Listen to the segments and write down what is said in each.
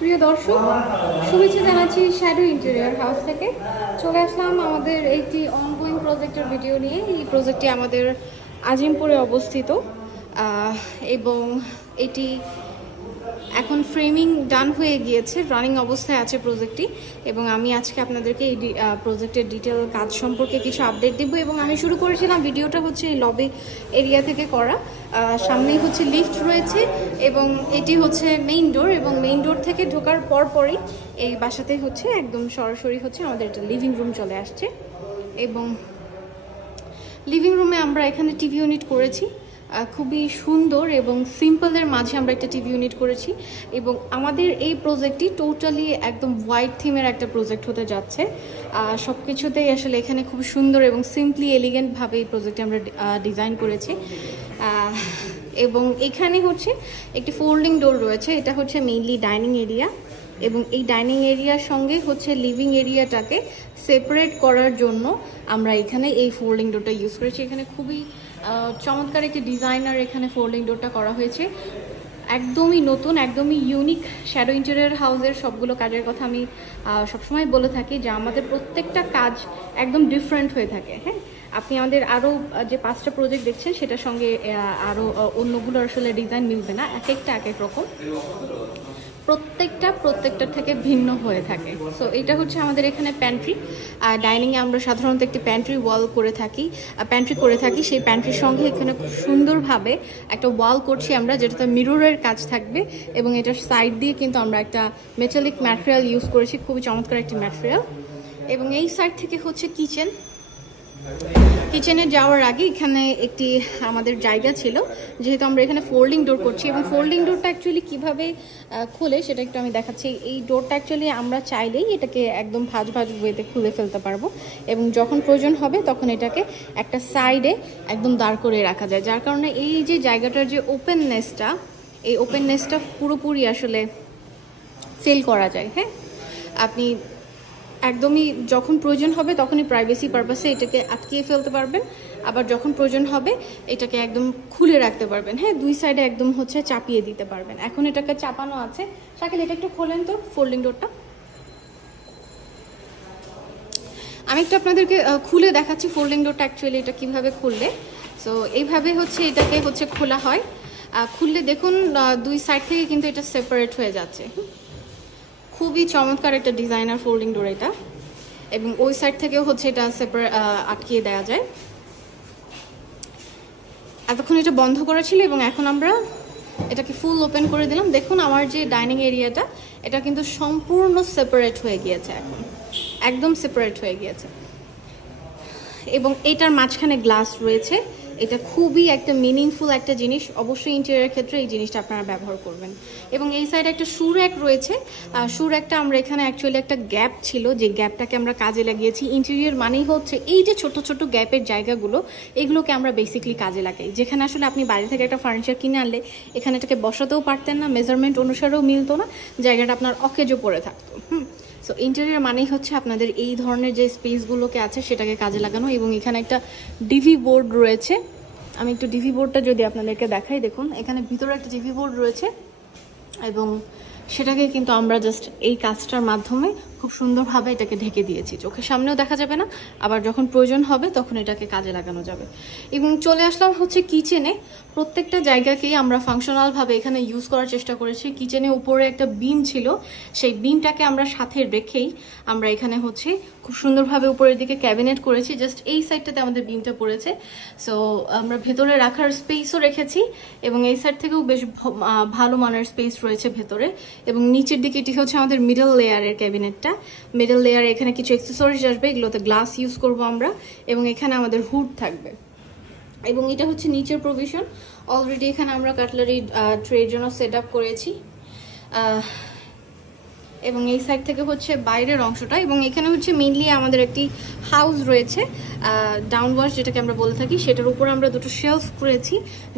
প্রিয় দর্শক, শুভেচ্ছা জানাচ্ছি শ্যাডো ইন্টেরিয়র হাউস থেকে। চলে আসলাম আমাদের একটি অনগোয়িং প্রজেক্টের ভিডিও নিয়ে। এই প্রজেক্টটি আমাদের আজিমপুরে অবস্থিত এবং এটি এখন ফ্রেমিং ডান হয়ে গিয়েছে, রানিং অবস্থায় আছে প্রজেক্টটি। এবং আমি আজকে আপনাদেরকে এই প্রজেক্টের ডিটেল কাজ সম্পর্কে কিছু আপডেট দিব। এবং আমি শুরু করেছিলাম ভিডিওটা হচ্ছে এই লবি এরিয়া থেকে করা। সামনেই হচ্ছে লিফট রয়েছে এবং এটি হচ্ছে মেইন ডোর, এবং মেইন ডোর থেকে ঢোকার পরপরই এই বাসাতে হচ্ছে একদম সরাসরি হচ্ছে আমাদের একটা লিভিং রুম চলে আসছে। এবং লিভিং রুমে আমরা এখানে টিভি ইউনিট করেছি, খুবই সুন্দর এবং সিম্পলের মাঝে আমরা একটা টিভি ইউনিট করেছি। এবং আমাদের এই প্রজেক্টটি টোটালি একদম হোয়াইট থিমের একটা প্রজেক্ট হতে যাচ্ছে। সব কিছুতেই আসলে এখানে খুব সুন্দর এবং সিম্পলি এলিগেন্টভাবে এই প্রজেক্টটি আমরা ডিজাইন করেছি। এবং এখানে হচ্ছে একটি ফোল্ডিং ডোর রয়েছে, এটা হচ্ছে মেইনলি ডাইনিং এরিয়া। এবং এই ডাইনিং এরিয়ার সঙ্গে হচ্ছে লিভিং এরিয়াটাকে সেপারেট করার জন্য আমরা এখানে এই ফোল্ডিং ডোরটা ইউজ করেছি। এখানে খুবই চমৎকার একটি ডিজাইনার এখানে ফোল্ডিং ডোরটা করা হয়েছে, একদমই নতুন, একদমই ইউনিক। শ্যাডো ইন্টেরিয়র হাউসের সবগুলো কাজের কথা আমি সবসময় বলে থাকি যে আমাদের প্রত্যেকটা কাজ একদম ডিফারেন্ট হয়ে থাকে। হ্যাঁ, আপনি আমাদের আরও যে 5টা প্রজেক্ট দেখছেন সেটার সঙ্গে আরও অন্যগুলোর আসলে ডিজাইন মিলবে না, এক একটা এক এক রকম, প্রত্যেকটার থেকে ভিন্ন হয়ে থাকে। সো এটা হচ্ছে আমাদের এখানে প্যান্ট্রি। ডাইনিংয়ে আমরা সাধারণত একটি প্যান্ট্রি করে থাকি। সেই প্যান্ট্রির সঙ্গে এখানে খুব সুন্দরভাবে একটা ওয়াল করছি আমরা, যেটাতে মিররের কাজ থাকবে। এবং এটার সাইড দিয়ে কিন্তু আমরা একটা মেটালিক ম্যাটেরিয়াল ইউজ করেছি, খুবই চমৎকার একটি ম্যাটেরিয়াল। এবং এই সাইড থেকে হচ্ছে কিচেনে যাওয়ার আগে এখানে একটি আমাদের জায়গা ছিল, যেহেতু আমরা এখানে ফোল্ডিং ডোর করছি। এবং ফোল্ডিং ডোরটা অ্যাকচুয়ালি কীভাবে খুলে সেটা একটু আমি দেখাচ্ছি। এই ডোরটা অ্যাকচুয়ালি আমরা চাইলেই এটাকে একদম ভাঁজ ওয়েতে খুলে ফেলতে পারবো, এবং যখন প্রয়োজন হবে তখন এটাকে একটা সাইডে একদম দাঁড় করে রাখা যায়, যার কারণে এই যে জায়গাটার যে ওপেননেসটা পুরোপুরি আসলে ফিল করা যায়। হ্যাঁ, আপনি একদমই যখন প্রয়োজন হবে তখনই প্রাইভেসি পারপাসে এটাকে আটকিয়ে ফেলতে পারবেন, আবার যখন প্রয়োজন হবে এটাকে একদম খুলে রাখতে পারবেন। হ্যাঁ, দুই সাইডে একদম হচ্ছে চাপিয়ে দিতে পারবেন। এখন এটাকে চাপানো আছে। শাকিল, এটা একটু খোলেন তো ফোল্ডিং ডোরটা। আমি একটু আপনাদেরকে খুলে দেখাচ্ছি ফোল্ডিং ডোরটা অ্যাকচুয়ালি এটা কিভাবে খুললে। সো এইভাবে হচ্ছে এটাকে হচ্ছে খোলা হয়। খুললে দেখুন দুই সাইড থেকে কিন্তু এটা সেপারেট হয়ে যাচ্ছে। খুবই চমৎকার একটা ডিজাইনার ফোল্ডিং ডোর এটা। এবং ওই সাইড থেকেও হচ্ছে এটা সেপারেট আটকিয়ে দেওয়া যায়। এতক্ষণ এটা বন্ধ করা ছিল এবং এখন আমরা এটাকে ফুল ওপেন করে দিলাম। দেখুন আমার যে ডাইনিং এরিয়াটা এটা কিন্তু সম্পূর্ণ সেপারেট হয়ে গিয়েছে, এখন একদম সেপারেট হয়ে গিয়েছে। এবং এটার মাঝখানে গ্লাস রয়েছে। এটা খুবই একটা মিনিংফুল একটা জিনিস, অবশ্যই ইন্টেরিয়রের ক্ষেত্রে এই জিনিসটা আপনারা ব্যবহার করবেন। এবং এই সাইডে একটা শু র্যাক রয়েছে। শু র্যাকটা আমরা এখানে অ্যাকচুয়ালি একটা গ্যাপ ছিল, যে গ্যাপটাকে আমরা কাজে লাগিয়েছি। ইন্টেরিয়র মানেই হচ্ছে এই যে ছোট ছোট গ্যাপের জায়গাগুলো, এগুলোকে আমরা বেসিক্যালি কাজে লাগাই। যেখানে আসলে আপনি বাইরে থেকে একটা ফার্নিচার কিনে আনলে এখানে এটাকে বসাতেও পারতেন না, মেজারমেন্ট অনুসারেও মিলতো না, জায়গাটা আপনার অকেজো পড়ে থাকতো। সো ইন্টেরিয়র মানেই হচ্ছে আপনাদের এই ধরনের যে স্পেসগুলোকে আছে সেটাকে কাজে লাগানো। এবং এখানে একটা ডিভি বোর্ড রয়েছে। আমি একটু ডিভি বোর্ডটা যদি আপনাদেরকে দেখাই, দেখুন এখানে ভিতরে একটা ডিভি বোর্ড রয়েছে। এবং সেটাকে কিন্তু আমরা জাস্ট এই কাজটার মাধ্যমে খুব সুন্দরভাবে এটাকে ঢেকে দিয়েছি, চোখের সামনেও দেখা যাবে না, আবার যখন প্রয়োজন হবে তখন এটাকে কাজে লাগানো যাবে। এবং চলে আসলাম হচ্ছে কিচেনে। প্রত্যেকটা জায়গাকেই আমরা ফাংশনালভাবে এখানে ইউজ করার চেষ্টা করেছি। কিচেনে উপরে একটা বিন ছিল, সেই বিনটাকে আমরা সাথে রেখেই আমরা এখানে হচ্ছে খুব সুন্দরভাবে উপরের দিকে ক্যাবিনেট করেছি। জাস্ট এই সাইডটাতে আমাদের বিনটা পড়েছে, সো আমরা ভেতরে রাখার স্পেসও রেখেছি। এবং এই সাইড থেকেও বেশ ভালো মানের স্পেস রয়েছে ভেতরে। এবং নিচের দিকে এটি হচ্ছে আমাদের মিডল লেয়ারের ক্যাবিনেটটা। মিডল লেয়ারে এখানে কিছু অ্যাক্সেসরিজ আসবে, এগুলোতে গ্লাস ইউজ করব আমরা। এবং এখানে আমাদের হুড থাকবে। এবং এটা হচ্ছে নিচের প্রভিশন। অলরেডি এখানে আমরা কাটলারি ট্রের জন্য সেট আপ করেছি। এবং এই সাইড থেকে হচ্ছে বাইরের অংশটা। এবং এখানে হচ্ছে মেইনলি আমাদের একটি হাউস রয়েছে, ডাউনওয়াশ যেটাকে আমরা বলে থাকি, সেটার উপর আমরা দুটো শেলফ করেছি,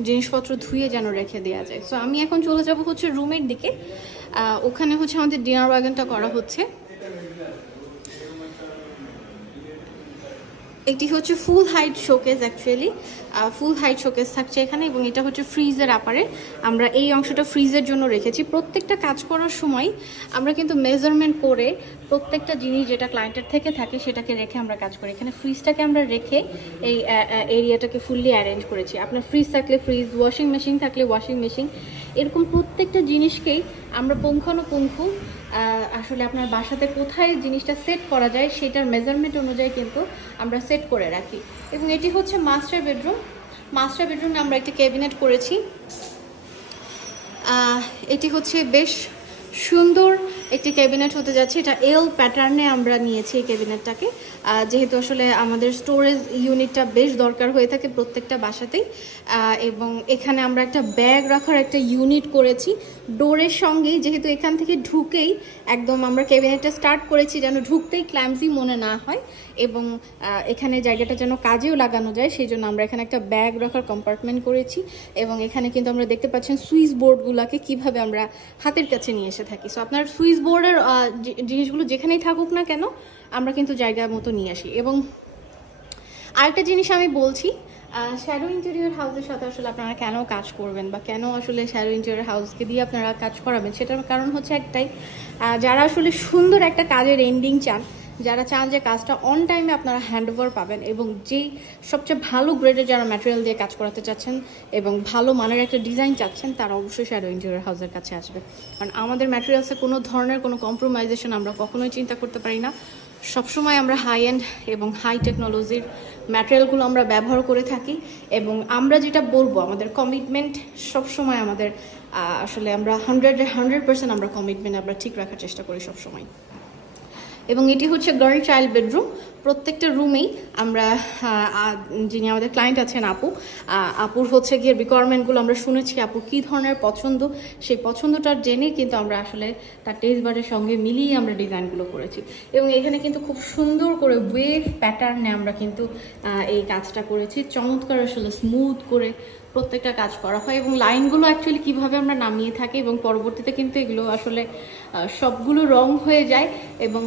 জিনিসপত্র ধুয়ে যেন রেখে দেওয়া যায়। সো আমি এখন চলে যাব হচ্ছে রুমের দিকে। ওখানে হচ্ছে আমাদের ডিনার ওয়াগনটা করা হচ্ছে। এটি হচ্ছে ফুল হাইট শোকেস অ্যাকচুয়ালি। ফুল হাইট শোকেস থাকছে এখানে, এবং এটা হচ্ছে ফ্রিজের আপারে আমরা এই অংশটা ফ্রিজের জন্য রেখেছি। প্রত্যেকটা কাজ করার সময় আমরা কিন্তু মেজারমেন্ট করে প্রত্যেকটা জিনিস যেটা ক্লায়েন্টের থেকে থাকে সেটাকে রেখে আমরা কাজ করি। এখানে ফ্রিজটাকে আমরা রেখে এই এরিয়াটাকে ফুললি অ্যারেঞ্জ করেছি। আপনার ফ্রিজ থাকলে ফ্রিজ, ওয়াশিং মেশিন থাকলে ওয়াশিং মেশিন, এরকম প্রত্যেকটা জিনিসকেই আমরা পুঙ্খানুপুঙ্খ আসলে আপনার বাসাতে কোথায় জিনিসটা সেট করা যায় সেটার মেজারমেন্ট অনুযায়ী কিন্তু আমরা সেট করে রাখি। এবং এটি হচ্ছে মাস্টার বেডরুম। মাস্টার বেডরুমে আমরা একটা ক্যাবিনেট করেছি। এটি হচ্ছে বেশ সুন্দর একটি ক্যাবিনেট হতে যাচ্ছে। এটা এল প্যাটার্নে আমরা নিয়েছি এই ক্যাবিনেটটাকে, যেহেতু আসলে আমাদের স্টোরেজ ইউনিটটা বেশ দরকার হয়ে থাকে প্রত্যেকটা বাসাতেই। এবং এখানে আমরা একটা ব্যাগ রাখার একটা ইউনিট করেছি ডোরের সঙ্গেই, যেহেতু এখান থেকে ঢুকেই একদম আমরা ক্যাবিনেটটা স্টার্ট করেছি যেন ঢুকতেই ক্ল্যামসি মনে না হয়, এবং এখানে জায়গাটা যেন কাজেও লাগানো যায় সেই জন্য আমরা এখানে একটা ব্যাগ রাখার কম্পার্টমেন্ট করেছি। এবং এখানে কিন্তু আমরা দেখতে পাচ্ছেন সুইচ বোর্ডগুলোকে কিভাবে আমরা হাতের কাছে নিয়ে এসে থাকি। সো আপনার সুইচ বোর্ডের জিনিসগুলো যেখানেই থাকুক না কেন আমরা কিন্তু জায়গা মতো নিয়ে আসি। এবং আরেকটা জিনিস আমি বলছি, শ্যাডো ইন্টেরিয়র হাউসের সাথে আসলে আপনারা কেন কাজ করবেন বা কেন আসলে শ্যাডো ইন্টেরিয়র হাউসকে দিয়ে আপনারা কাজ করাবেন, সেটার কারণ হচ্ছে একটাই, যারা আসলে সুন্দর একটা কাজের এন্ডিং চান, যারা চান যে কাজটা অন টাইমে আপনারা হ্যান্ডওভার পাবেন, এবং যেই সবচেয়ে ভালো গ্রেডের যারা ম্যাটেরিয়াল দিয়ে কাজ করাতে চাচ্ছেন এবং ভালো মানের একটা ডিজাইন চাচ্ছেন, তারা অবশ্যই শ্যাডো ইন্টেরিয়র হাউসের কাছে আসবে। কারণ আমাদের ম্যাটেরিয়ালসে কোনো ধরনের কোনো কম্প্রোমাইজেশন আমরা কখনোই চিন্তা করতে পারি না। সবসময় আমরা হাই এন্ড এবং হাই টেকনোলজির ম্যাটেরিয়ালগুলো আমরা ব্যবহার করে থাকি, এবং আমরা যেটা বলবো আমাদের কমিটমেন্ট সবসময় আমাদের আসলে আমরা 100% আমরা কমিটমেন্ট আমরা ঠিক রাখার চেষ্টা করি সবসময়। এবং এটি হচ্ছে গার্ল চাইল্ড বেডরুম। প্রত্যেকটা রুমেই আমরা যিনি আমাদের ক্লায়েন্ট আছেন আপুর হচ্ছে গিয়ে রিকোয়ারমেন্টগুলো আমরা শুনেছি, আপু কী ধরনের পছন্দ, সেই পছন্দটা জেনে কিন্তু আমরা আসলে তার টেস্ট বারের সঙ্গে মিলিয়ে আমরা ডিজাইনগুলো করেছি। এবং এখানে কিন্তু খুব সুন্দর করে ওয়েভ প্যাটার্নে আমরা কিন্তু এই কাজটা করেছি, চমৎকার আসলে স্মুথ করে প্রত্যেকটা কাজ করা হয়। এবং লাইনগুলো অ্যাকচুয়ালি কীভাবে আমরা নামিয়ে থাকি এবং পরবর্তীতে কিন্তু এগুলো আসলে সবগুলো রং হয়ে যায় এবং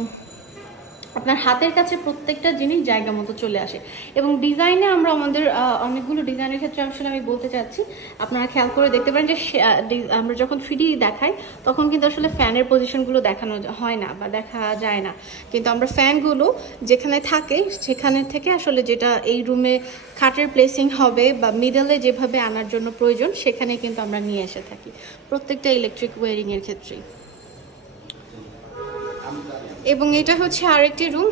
আপনার হাতের কাছে প্রত্যেকটা জিনিস জায়গা মতো চলে আসে। এবং ডিজাইনে আমরা আমাদের অনেকগুলো ডিজাইনের ক্ষেত্রে আসলে আমি বলতে চাচ্ছি, আপনারা খেয়াল করে দেখতে পারেন যে আমরা যখন 3D দেখাই তখন কিন্তু আসলে ফ্যানের পজিশনগুলো দেখানো হয় না বা দেখা যায় না, কিন্তু আমরা ফ্যানগুলো যেখানে থাকে সেখানে থেকে আসলে যেটা এই রুমে খাটের প্লেসিং হবে বা মিডলে যেভাবে আনার জন্য প্রয়োজন সেখানে কিন্তু আমরা নিয়ে এসে থাকি প্রত্যেকটা ইলেকট্রিক ওয়্যারিংয়ের ক্ষেত্রেই। এবং এটা হচ্ছে আরেকটি রুম,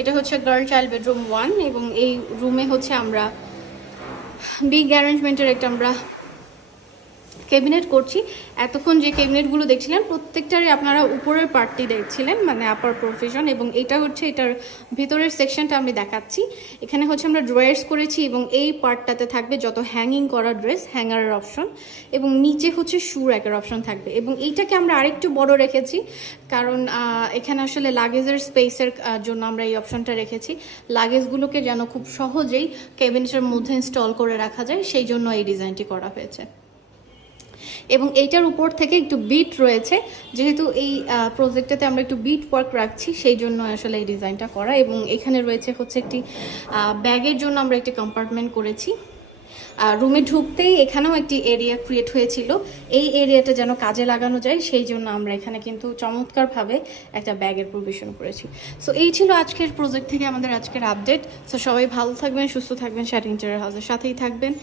এটা হচ্ছে গার্ল চাইল্ড বেডরুম 1, এবং এই রুমে হচ্ছে আমরা বিগ অ্যারেঞ্জমেন্টের একটা আমরা ক্যাবিনেট করছি। এতক্ষণ যে ক্যাবিনেটগুলো দেখছিলেন প্রত্যেকটারই আপনারা উপরের পার্টটি দেখছিলেন, মানে আপার প্রফেশন, এবং এটা হচ্ছে এটার ভেতরের সেকশনটা আমি দেখাচ্ছি। এখানে হচ্ছে আমরা ড্রয়ার্স করেছি এবং এই পার্টটাতে থাকবে যত হ্যাঙ্গিং করা ড্রেস, হ্যাঙ্গারের অপশন, এবং নিচে হচ্ছে শু র্যাকের অপশন থাকবে। এবং এইটাকে আমরা আরেকটু বড় রেখেছি কারণ এখানে আসলে লাগেজের স্পেসের জন্য আমরা এই অপশনটা রেখেছি, লাগেজগুলোকে যেন খুব সহজেই ক্যাবিনেটের মধ্যে ইনস্টল করে রাখা যায়, সেই জন্য এই ডিজাইনটি করা হয়েছে। এবং এইটার উপর থেকে একটু বিট রয়েছে, যেহেতু এই প্রজেক্টটাতে আমরা একটু বিট ওয়ার্ক রাখছি সেই জন্য আসলে এই ডিজাইনটা করা। এবং এখানে রয়েছে হচ্ছে একটি ব্যাগের জন্য আমরা একটি কম্পার্টমেন্ট করেছি। রুমে ঢুকতেই এখানেও একটি এরিয়া ক্রিয়েট হয়েছিল, এই এরিয়াটা যেন কাজে লাগানো যায় সেই জন্য আমরা এখানে কিন্তু চমৎকারভাবে একটা ব্যাগের প্রভিশন করেছি। সো এই ছিল আজকের প্রজেক্ট থেকে আমাদের আজকের আপডেট। সো সবাই ভালো থাকবেন, সুস্থ থাকবেন, শ্যাডো ইন্টেরিয়র হাউসের সাথেই থাকবেন।